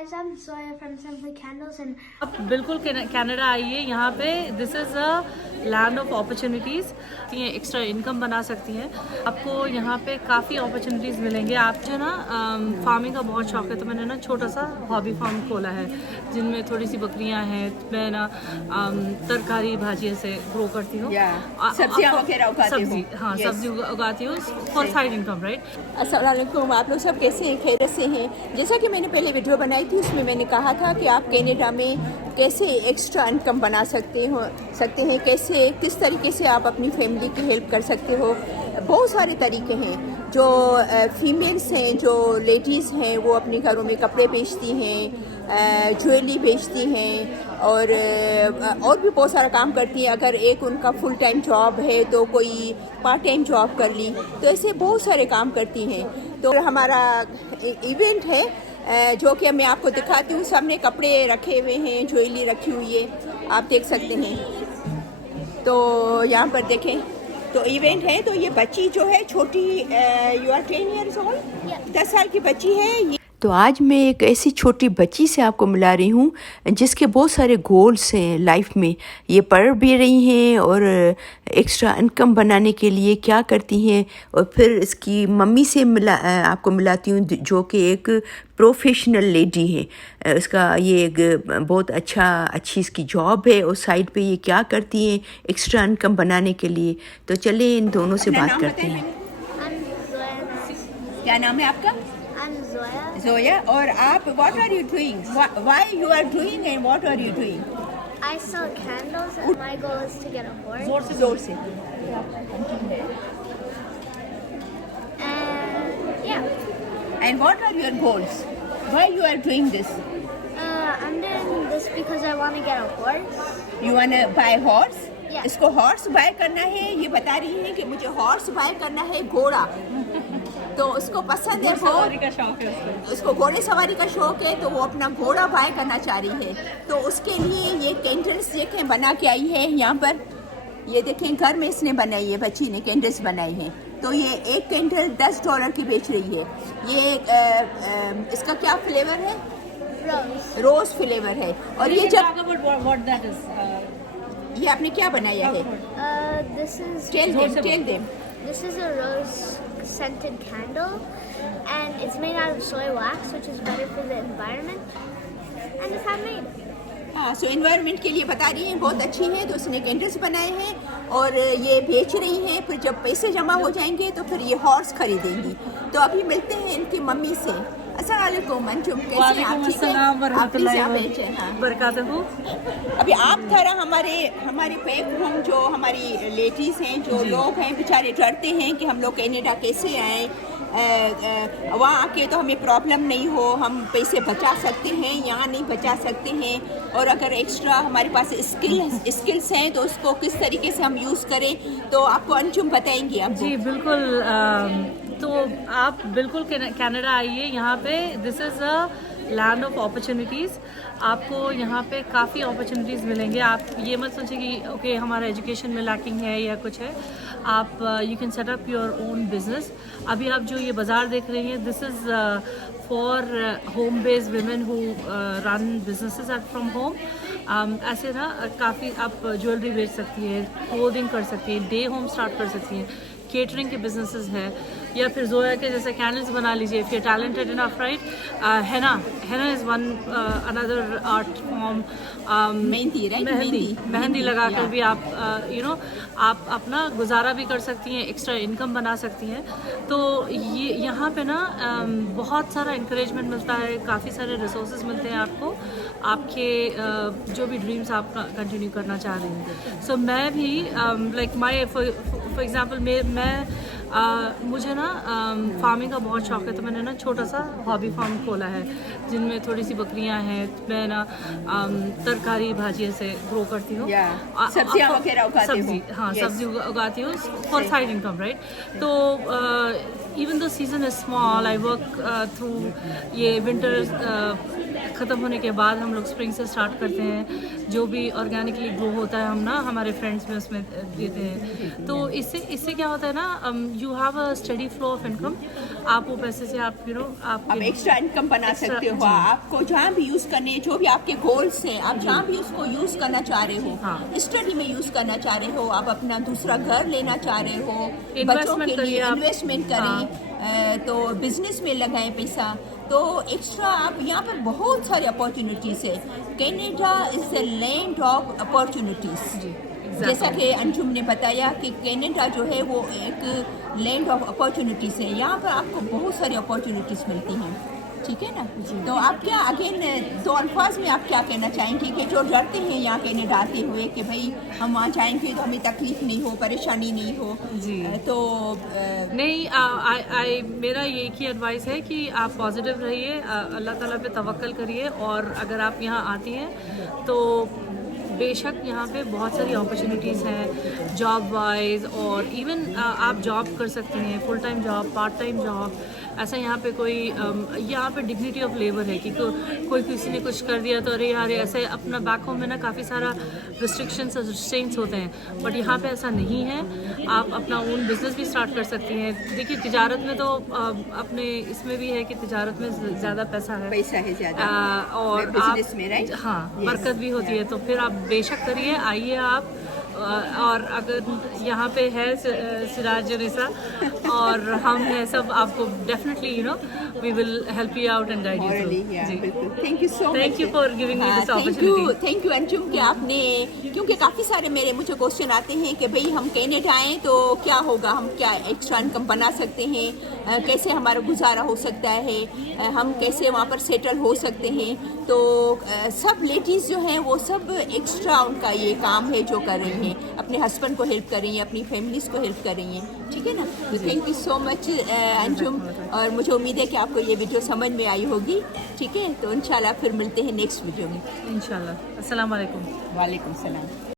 guys, I'm Zoya from Simply Candles and आप बिल्कुल Canada आइए। यहाँ पे this is a land of opportunities. ये एक्स्ट्रा इनकम बना सकती हैं। आपको यहाँ पे काफ़ी अपॉर्चुनिटीज़ मिलेंगे। आप जो ना फार्मिंग का बहुत शौक है, तो मैंने ना छोटा सा हॉबी फार्म खोला है जिनमें थोड़ी सी बकरियाँ हैं। मैं ना तरकारी भाजियों से ग्रो करती हूँ। सब्जियाँ वगैरह उगाती हूँ। हाँ, सब्जी उगाती हूँ फॉर साइड इनकम, राइट। अस्सलाम वालेकुम, आप लोग सब कैसे हैं? खैरियत से हैं? जैसा कि मैंने पहले वीडियो बनाई थी, उसमें मैंने कहा था कि आप कनाडा में कैसे एक्स्ट्रा इनकम बना सकते हैं, कैसे किस तरीके से आप अपनी फैमिली की हेल्प कर सकते हो। बहुत सारे तरीके हैं। जो फीमेल्स हैं, जो लेडीज़ हैं, वो अपने घरों में कपड़े बेचती हैं, ज्वेलरी बेचती हैं और भी बहुत सारा काम करती हैं। अगर एक उनका फुल टाइम जॉब है तो कोई पार्ट टाइम जॉब कर ली, तो ऐसे बहुत सारे काम करती हैं। तो हमारा इवेंट है जो कि मैं आपको दिखाती हूँ। सामने कपड़े रखे हुए हैं, ज्वेलरी रखी हुई है, आप देख सकते हैं। तो यहाँ पर देखें, तो इवेंट है। तो ये बच्ची जो है छोटी, यू आर 10 years old, 10 साल की बच्ची है ये। तो आज मैं एक ऐसी छोटी बच्ची से आपको मिला रही हूँ जिसके बहुत सारे गोल्स हैं लाइफ में। ये पढ़ भी रही हैं और एक्स्ट्रा इनकम बनाने के लिए क्या करती हैं। और फिर इसकी मम्मी से आपको मिलाती हूँ जो कि एक प्रोफेशनल लेडी है। इसका ये एक बहुत अच्छी इसकी जॉब है और साइड पे ये क्या करती हैं एक्स्ट्रा इनकम बनाने के लिए। तो चलिए इन दोनों से बात करते हैं। I'm Zoya. क्या नाम है आपका? I'm Zoya. जोया। और आप what are you doing, why you are doing and what are you doing? I sell candles and my goal is to get a horse. जोर से। And yeah, And what are your goals? Why you are doing this? I'm doing this because I want to get a horse. You wanna buy horse? Yeah. इसको horse bye करना है। ये बता रही है कि मुझे हॉर्स बाय करना है, घोड़ा। तो उसको पसंद है, सवारी का शौक है उसको घोड़े सवारी का शौक है, तो वो अपना घोड़ा बाय करना चाह रही है। तो उसके लिए ये कैंडल्स देखें बना के आई है। यहाँ पर ये देखें, घर में इसने बनाई है, बच्ची ने कैंडल्स बनाई है। तो ये एक कैंडल $10 की बेच रही है। ये इसका क्या फ्लेवर है? Rose. रोज फ्लेवर है। और ये जब what that is, ये आपने क्या बनाया है? This is tell them. this is a rose scented candle, and it's made out of soy wax, which is better for the environment, and it's handmade. हाँ, सो इन्वायरमेंट के लिए बता रही हैं, बहुत अच्छी है। तो उसने कैंडल्स बनाए हैं और ये बेच रही हैं। फिर जब पैसे जमा हो जाएंगे तो फिर ये हॉर्स खरीदेंगी। तो अभी मिलते हैं इनकी मम्मी से। अस्सलाम वालेकुम अंजुम, कैसे हैं आप? ठीक हैं? आप प्लीज़ यहाँ बैठे। हाँ, बरकातहू। अभी आप थोड़ा हमारे बैक होम, जो हमारी लेडीज़ हैं, जो लोग हैं, बेचारे डरते हैं कि हम लोग कनाडा कैसे आएँ, वहाँ आके तो हमें प्रॉब्लम नहीं हो, हम पैसे बचा सकते हैं, यहाँ नहीं बचा सकते हैं। और अगर एक्स्ट्रा हमारे पास स्किल्स हैं तो उसको किस तरीके से हम यूज़ करें, तो आपको अंजुम बताएंगी आप। जी बिल्कुल। तो आप बिल्कुल कनाडा आइए। यहाँ पे this is a land of opportunities. आपको यहाँ पे काफ़ी अपॉर्चुनिटीज़ मिलेंगे। आप ये मत सोचिए कि ओके हमारा एजुकेशन में लैकिंग है या कुछ है। आप you can set up your own business. अभी आप जो ये बाज़ार देख रही हैं, this is for home based women who run businesses at from home. ऐसे ना काफ़ी आप ज्वेलरी बेच सकती है, क्लोथिंग कर सकती है, डे होम स्टार्ट कर सकती हैं, केटरिंग के बिजनेसेस हैं, या फिर जोया के जैसे कैंडल्स बना लीजिए if you talented enough, right. Henna is one another art form. Mehndi लगा कर भी आप आप अपना गुजारा भी कर सकती हैं, एक्स्ट्रा इनकम बना सकती हैं। तो ये यहाँ पे ना बहुत सारा इंकरेजमेंट मिलता है, काफ़ी सारे रिसोर्सेज मिलते हैं आपको, आपके जो भी ड्रीम्स आप कंटिन्यू करना चाह रही हैं। सो मैं भी लाइक माई फॉर एग्ज़ाम्पल मुझे ना फार्मिंग का बहुत शौक है, तो मैंने ना छोटा सा हॉबी फार्म खोला है जिनमें थोड़ी सी बकरियां हैं। मैं ना तरकारी भाजियों से ग्रो करती हूँ, सब्जियाँ वगैरह उगाती हूँ। हाँ, सब्जी उगाती हूँ फॉर साइड इनकम, राइट। तो even though season is small, I work through ये विंटर ख़त्म होने के बाद हम लोग स्प्रिंग से स्टार्ट करते हैं। जो भी ऑर्गेनिकली ग्रो होता है हम ना हमारे फ्रेंड्स में उसमें देते हैं। तो इससे क्या होता है ना, you have a steady flow of income. आप वो पैसे से आप आप एक्स्ट्रा इनकम बना सकते हो। आपको जहाँ भी यूज करने, जो भी आपके गोल्स हैं, आप जहाँ भी उसको यूज करना चाह रहे हो, हाँ। स्टडी में यूज करना चाह रहे हो, आप अपना दूसरा घर लेना चाह रहे हो, बच्चों इन्वेस्टमेंट के करिए लिए आप। इन्वेस्टमेंट करें, तो बिजनेस में लगाएं पैसा। तो एक्स्ट्रा आप यहाँ पर बहुत सारी अपॉर्चुनिटीज है। Canada is the land of opportunities. जैसा कि अंजुम ने बताया कि कनाडा जो है वो एक लैंड ऑफ अपॉर्चुनिटीज है। यहाँ पर आपको बहुत सारी अपॉर्चुनिटीज मिलती हैं, ठीक है ना। तो आप क्या अगेन 2 अल्फाज में आप क्या कहना चाहेंगे कि जो डरते हैं यहाँ कनाडा आते हुए कि भाई हम वहाँ जाएंगे तो हमें तकलीफ नहीं हो, परेशानी नहीं हो जी। तो नहीं, मेरा ये एक ही एडवाइस है कि आप पॉजिटिव रहिए, अल्लाह ताला पे तवक्कल करिए, और अगर आप यहाँ आती हैं तो बेशक यहाँ पे बहुत सारी अपॉर्चुनिटीज़ हैं जॉब वाइज, और इवन आप जॉब कर सकती हैं, full time job, part time job. ऐसा यहाँ पे कोई यहाँ पे डिग्निटी ऑफ लेबर है कि कोई किसी ने कुछ कर दिया तो अरे यार ऐसे। अपना बैक होम में ना काफ़ी सारा रिस्ट्रिक्शंस और रिस्ट्रेंट्स होते हैं, बट यहाँ पे ऐसा नहीं है। आप अपना ओन बिजनेस भी स्टार्ट कर सकती हैं। देखिए तिजारत में तो अपने इसमें भी है कि तिजारत में ज़्यादा पैसा है ज़्यादा, और बिजनेस में, राइट? हाँ, बरकत भी होती है। तो फिर आप बेशक करिए, आइए आप। और अगर यहाँ पे है सिराज जनेसा और हम हैं सब, आपको definitely we will help you out and guide you through. Thank you so much, thank you for giving me this opportunity. Thank you Anjum कि आपने, क्योंकि काफ़ी सारे मुझे क्वेश्चन आते हैं कि भाई हम कनाडा आएँ तो क्या होगा, हम क्या एक्स्ट्रा इनकम बना सकते हैं, कैसे हमारा गुजारा हो सकता है, हम कैसे वहाँ पर सेटल हो सकते हैं। तो सब लेडीज़ जो हैं वो सब एक्स्ट्रा उनका ये काम है जो कर रही हैं, अपने हस्बैंड को हेल्प कर रही हैं, अपनी फैमिलीज को हेल्प कर रही हैं, ठीक है ना। तो thank you so much Anjum, और मुझे उम्मीद है कि आपको ये वीडियो समझ में आई होगी, ठीक है। तो इंशाल्लाह फिर मिलते हैं नेक्स्ट वीडियो में। इंशाल्लाह। अस्सलाम वालेकुम। वालेकुम सलाम।